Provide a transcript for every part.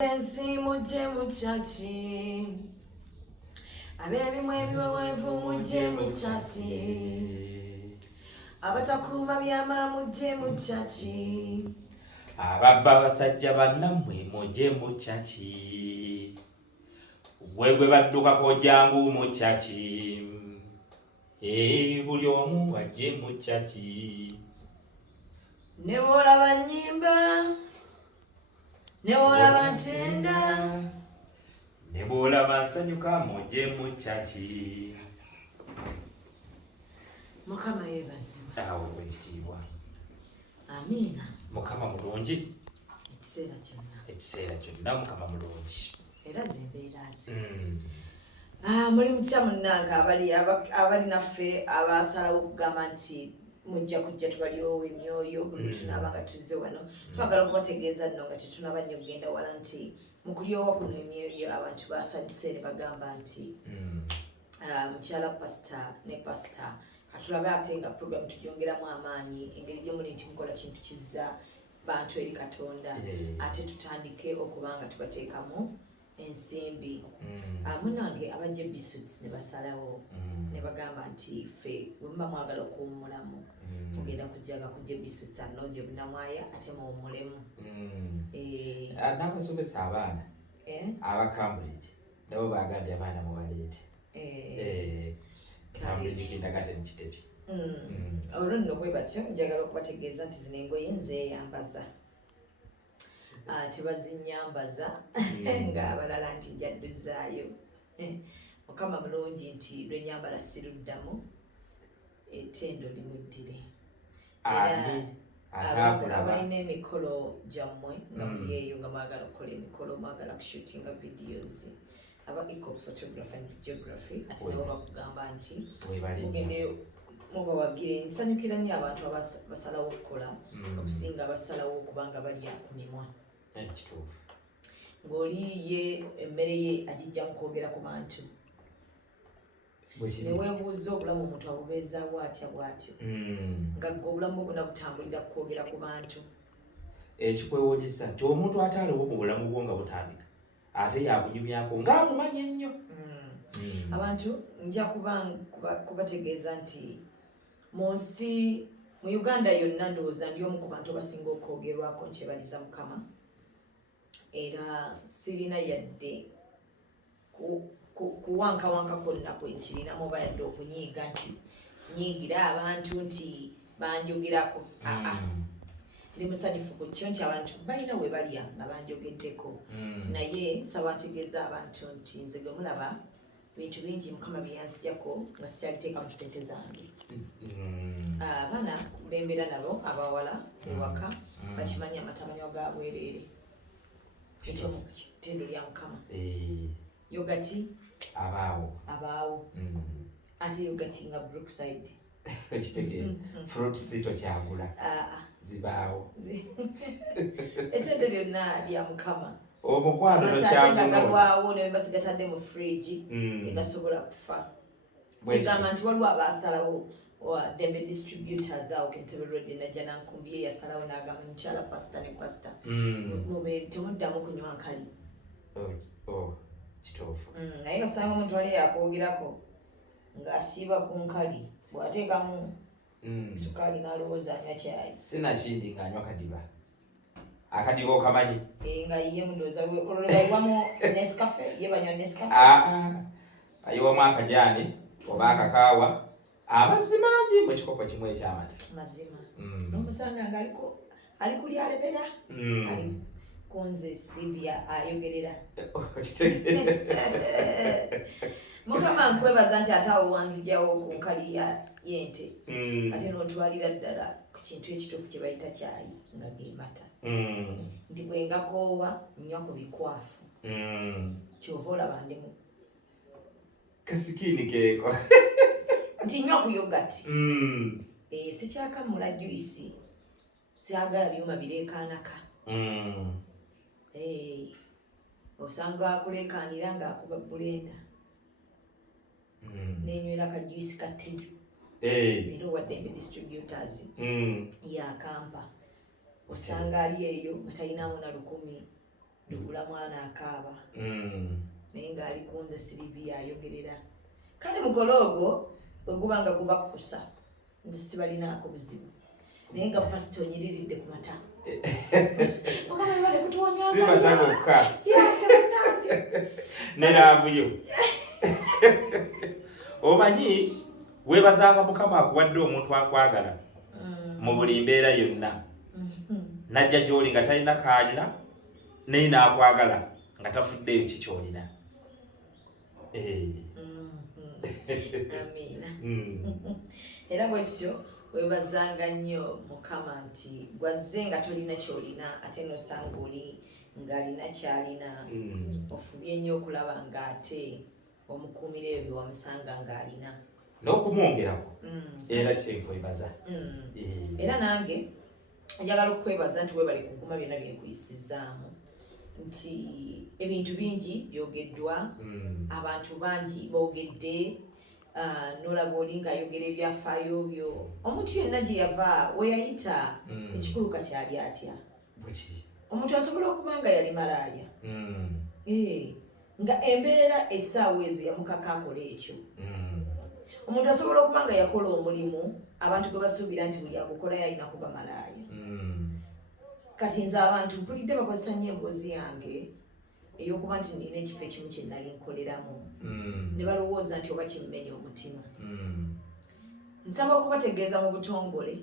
Ensi mujje mu kyaki, ab'ebimu ebiweweevu mujje mu kyaki, abatakuuma byama mujje mu kyaki, ababba abasajja bannammwe mujje mu kyaki, gwe baddukako jangu mu kyaki, buli omu ajje mu kyaki. ne bw'olaba nnyimba ne bw'olaba ntenda ne bw'olaba nsanyuka mujje mu kyaki. Mukama yeebazibwe. Awo ekitiibwa. Amiina. Mukama mulungi ekiseera kyonna Mukama mulungi era zembeera ze. Muli mutya munnange abali naffe abasalawo okugamba nti mujja kujja tubalyowo emyoyo buli tunaaba nga tuzze wano. Twagala okubategeeza nno nga tetunaba nnyo kugenda wala nti mu kulyowa kuno emyoyo abantu basanyuse ne bagamba nti mukyala pasita ne pasita atulabe ate nga program tugyongeramu amaanyi engeri gyemuli nti mukola kintu kizza bantu eri Katonda ate tutandike okuba nga tubateekamu ensimbi. Munange abajja ebisuits ne basalawo ne bagamba nti ffe bwe muba mwagala okuwummulamu mugenda kujjaga kujja ebisuits annonje bunamwaya ate muwummulemu. N'abasomesa abaana aba Cambridge nabo bagambye abaana mubaleete. Cambridge kindergarten Kitebi. Olwo nno bwe batyo njagala okubategeeza nti zino engoye nzeeyambaza. Tebazinyambaza ng'abalala nti njadduzaayo. Mukama mulungi nti lwenyambala siruddamu ettendo limuddire. Abalina emikolo gyammwe nga muli eyo nga mwagala okukola emikolo mwagala kushootinga videos aba eco photography and videography ate nabo bakugamba nti mugende mubawagire. Nsanyukira nnyo abantu abasalawo okukola okusinga abasalawo okubanga balya ku mimwa. Ng'oliye emmere ye agijja mu kwogera ku bantu ne weebuuza obulamu omuntu abubeezaawo atya bw'atyo nga gwe obulamu bwonna butambulira kwogera ku bantu. Ekikwewuunyisa nti omuntu ate aliwo mu bulamu bwo nga butandika ate yabunyumyako ng'amumanyi ennyo. Abantu nja kubategeeza nti mu nsi mu Uganda yonna ndowooza ndi omu ku bantu abasinga okwogerwako nkyebaliza Mukama era sirina yadde kuwankawanka kwonna kwenkirinamu oba yadde okunyiiga nti nyiigira abantu nti banjogerako. Ndi musanyufu ku kyo nti abantu balina we balya nga banjogeddeko naye nsaba ntegeeza abantu nti nze gwe mulaba bintu bingi Mukama bye yanziggyako nga sikyabiteeka mu ssente zange. Abaana bembeera nabo abawala ewaka bakimanyi amatamanywa ga bwereere ekyo mu ttendo lya Mukama. Yogati abaawo ate yogati nga Brookside ekitegeera fruit sito kyagula zibaawo. Ettendo lyonna lya Mukama. Omukwano nokyagulwawo ne basigatadde mu fridge tegasobola kufa. Kugamba nti waliwo abasalawo Dembe distributors awo Kentebe Road najja nankumbi ye yasalawo n'agamba mukyala pasita ne pasita temuddamu kunywa nkali. Kituufu. Naye osanga omuntu ali yakwogerako ng'asiiba ku nkali bw'ateekamu sukaali n'alowooza anywa kyayi. Sinakindi ng'anywa kadiba. Akadiba okamanyi? Nga ye mundooza olwebayiwamu Nescafe ye banywa Nescafe. Ayiwamu akajaani oba akakaawa amazzi mangi mu kikopo kimu ekyamata. Mazima. N'omusanga nga ali kuli alebera. Ali kunze Silvia ayogerera. Mukama nkwebaza nti ate awo wanzijjawo ku nkali y'ente ate n'otwalira ddala ku kintu ekituufu kye bayita kyayi nga ge mata. Nti bwe ngakoowa nnywa ku bikwafu kyova olaba ndimu kasikini keeko nti nnywa ku yogati. Sikyakamula juisi syagala byuma bireekaanaka. Osanga akuleekaanira ng'akuba bulenda nenywera kajuisi katteju era owa Dembe distributors yakampa osanga ali eyo nga talinamu na 10 dubula mwana akaaba naye ng'ali kunze Silivia ayogerera kale mukologo bwegubanga gubakusa nze sibalinaako buzibu naye nga pasito onyiriridde ku mata si mata gokka neraavuyo omanyi weebazanga Mukama akuwadde omuntu akwagala mu buli mbeera yonna najja gy'oli nga talina kaanyina naye n'akwagala nga tafuddeyo kikyolina. Amiina. Era bwekityo weebazanga nnyo Mukama nti gwazze nga tolina kyolina ate n'osanga oli ng'alina kyalina ofubye nnyo okulaba ng'ate omukuumira ebyo wamusanga ng'alina n'okumwongerako era kyenkwebaza. Era nange njagala okwebaza nti weebale kuguma byonna byenkuyisizaamu nti ebintu bingi byogeddwa abantu bangi boogedde n'olaba oli ng'ayogera ebyafaayo byo omuntu yenna gye yava we yayita ekikulu kati ali atya omuntu asobola okuba nga yali malaaya nga embeera essaawa ezo yamukaka akola ekyo omuntu asobola okuba nga yakola omulimu abantu gwe basuubira nti buli agukola yalina kuba malaaya kati nze abantu mpulidde bakozesa nnyo emboozi yange ey'okuba nti nina ekifo ekimu kye nali nkoleramu ne balowooza nti oba kimmenya omutima nsaba okubategeeza mu butongole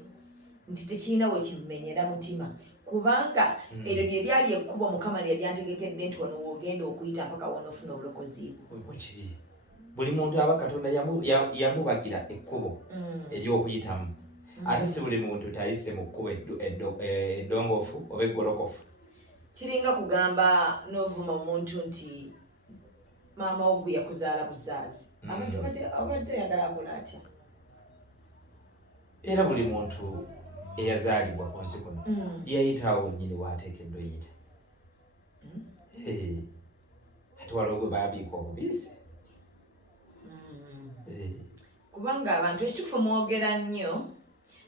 nti tekirina we kimmenyera mutima kubanga eryo lye lyali ekkubo Mukama lye lyantegekedde nti wano woogenda okuyita mpaka wano ofuna obulokozi buli muntu aba Katonda yamubagira ekkubo ery'okuyitamu ate si buli muntu tayise mu kkubo eddongoofu oba eggolokofu. Kiringa kugamba n'ovuma omuntu nti maama wo gwe yakuzaala buzaazi abadde oyagala akola atya. Era buli muntu eyazaalibwa ku nsi kuno yayitaawo nnyini waateekeddwa yita ate waliwo gwe baabiika obubiisi kubanga abantu ekitufu mwogera nnyo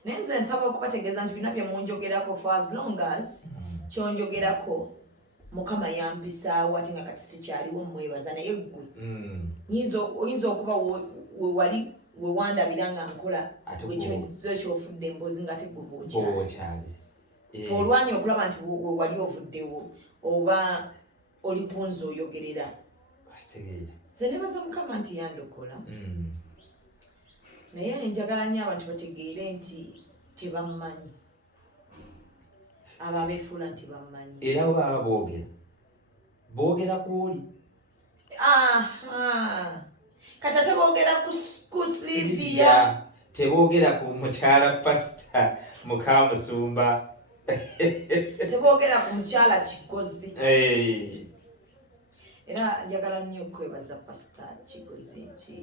naye nze nsaba okubategeeza nti bina bye munjogerako for as long as kyonjogerako Mukama yampisaawo ate nga kati sikyaliwo mwebaza naye ggwe oyinza okuba wewali wewandabira nga nkola ekyo kyofudde emboozi nga ate ggwe bwokyali olwanya okulaba nti wewali ovuddewo oba oli kunzi oyogerera nze nebaza Mukama nti yandokola naye njagala nnyo abantu bategeere nti tebammanyi abo abeefuula nti bammanyi era baba boogera ku oli kati ate boogera ku Silivia teboogera ku mukyala pasita Mukamusumba teboogera ku mukyala Kigozi era njagala nnyo okwebaza pasita Kigozi nti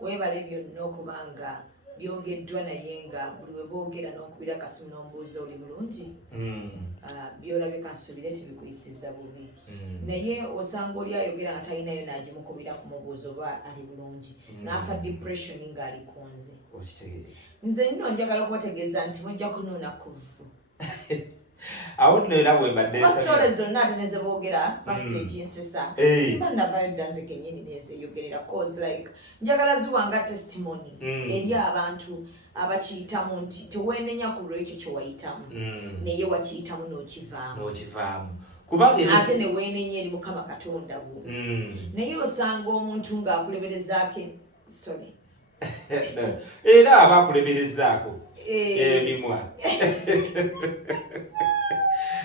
weebale byonna okubanga byogeddwa naye nga buli we boogera n'okubira akasimu n'ombuuza oli bulungi byolabye kansuubire tibikuyisiza bubi naye osanga oli ayogera nga talinayo n'agimukubira kumubuuza oba ali bulungi n'afa depression ng'ali kunze nze nno njagala okubategeeza nti mujja kunuuna kuvu awo nno era bwembadde pasitole zonna ate neze boogera pasita ekinsesa timba navayo ddanze kenyini nezeyogerera cause like njagala ziwanga testimony eri abantu abakiyitamu nti teweenenya ku lwekyo kye wayitamu naye wakiyitamu n'okivaamu ate neweenenya eri Mukama Katonda wo naye osanga omuntu ng'akuleberezaako sorry era aba akuleberezaako emimwa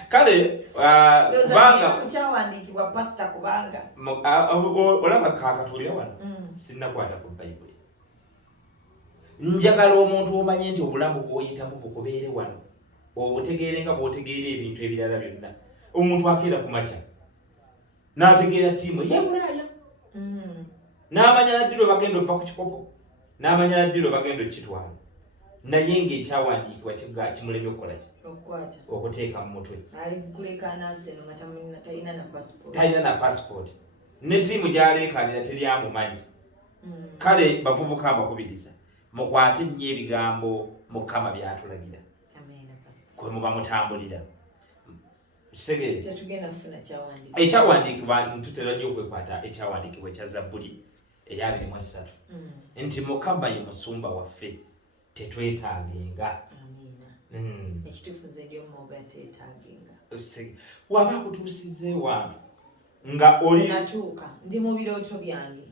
kale kubanga kyawandiikibwa pasita kubanga olaba kakatulira wano sinnakwata ku Bayibuli njagala omuntu omanye nti obulamu bw'oyitamu bukubeere wano obutegeere nga bw'otegeera ebintu ebirala byonna omuntu akeera ku makya n'ategeera ttiimu yebulaaya n'amanya naddiro bagenda ova ku kikopo n'amanya naddiro bagenda okukitwala naye ng'ekyawandiikibwa kimulemye okukola ki okuteeka mu mutwe talina na passport ne ttiimu gy'aleekaanira teryamumanyi kale bavubuka abakubiriza mukwate nnyo ebigambo Mukama by'atulagira kwe muba mutambulira Kisege tetugenda kufuna kyawandiikibwa ekyawandiikibwa ntutera nnyo okwekwata ekyawandiikibwa ekya Zabbuli eya 23 nti Mukama ye musumba waffe tetwetaagenga. ekituufu nze ndi omumoga teetaagenga. Waba akutuusize wantu nga oli natuuka ndi mu birooto byange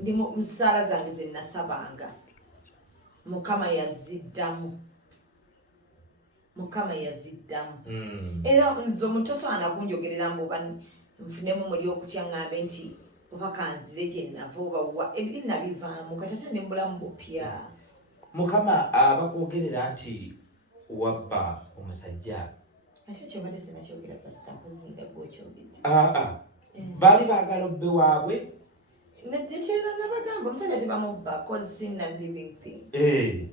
ndi mu ssaala zange ze nasabanga Mukama yaziddamu era nze omuntu tosobola kunjogerera mbuba nfunemu muli okutya ŋŋambe nti oba kanzire gye nava oba wa ebiri nabivaamu katate ndi mubulamu bupya. Mukama abakwogerera nti wabba omusajja ate kyobadde sinakyogera pasita nkuzinga gwokyogedde baali baagala obbe waabwe tekyera nabagamba omusajja tebamubba cause sinna living thing.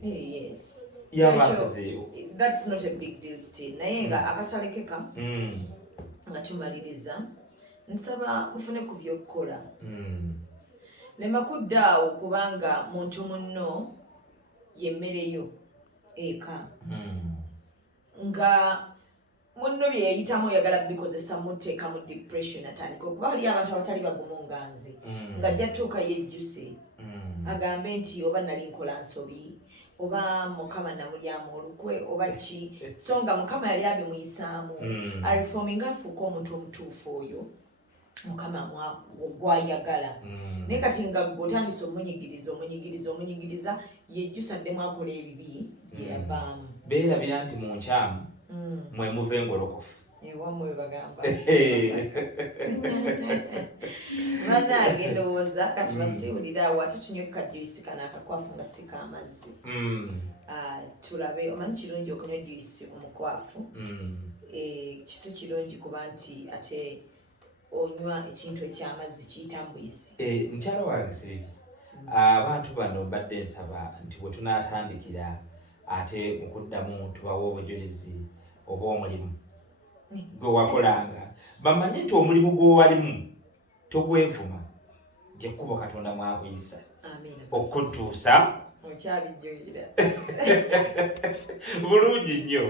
Yes. Yabasazeewo. That's not a big deal still. Naye nga akatalekeka nga tumaliriza nsaba mufune ku by'okukola lema kuddaawo kubanga muntu munno yemmereyo eka nga munno bye yayitamu oyagala bikozesa muteeka mu depression atandika okuba waliyo abantu abatali bagumu nga nze ng'ajja tuuka yejjuse agambe nti oba nali nkola nsobi oba Mukama namulyamu olukwe oba ki so nga Mukama yali abimuyisaamu alifominga afuuka omuntu omutuufu oyo Mukama gwayagala naye kati nga gw'otandise omunyigiriza yejjusa ddemu akola ebibi gye yavaamu. Beerabira nti mu nkyamu mwe muva engolokofu ewamwe bagamba bannange ndowooza kati basiwulira awo ate tunywe kajuisi kana akakwafu nga si k'amazzi tulabe omanyi kirungi okunywa juisi omukwafu kisi kirungi kuba nti ate onywa ekintu eky'amazzi kiyita mbuyisi. Mukyala wange Sylvie abantu bano mbadde nsaba nti bwe tunaatandikira ate mukuddamu tubawo obujulizi oba omulimu gwe wakolanga bamanye nti omulimu gw'owalimu togwevuma nti ekkubo Katonda mwakuyisa okutuusa okyabijjukira bulungi nnyo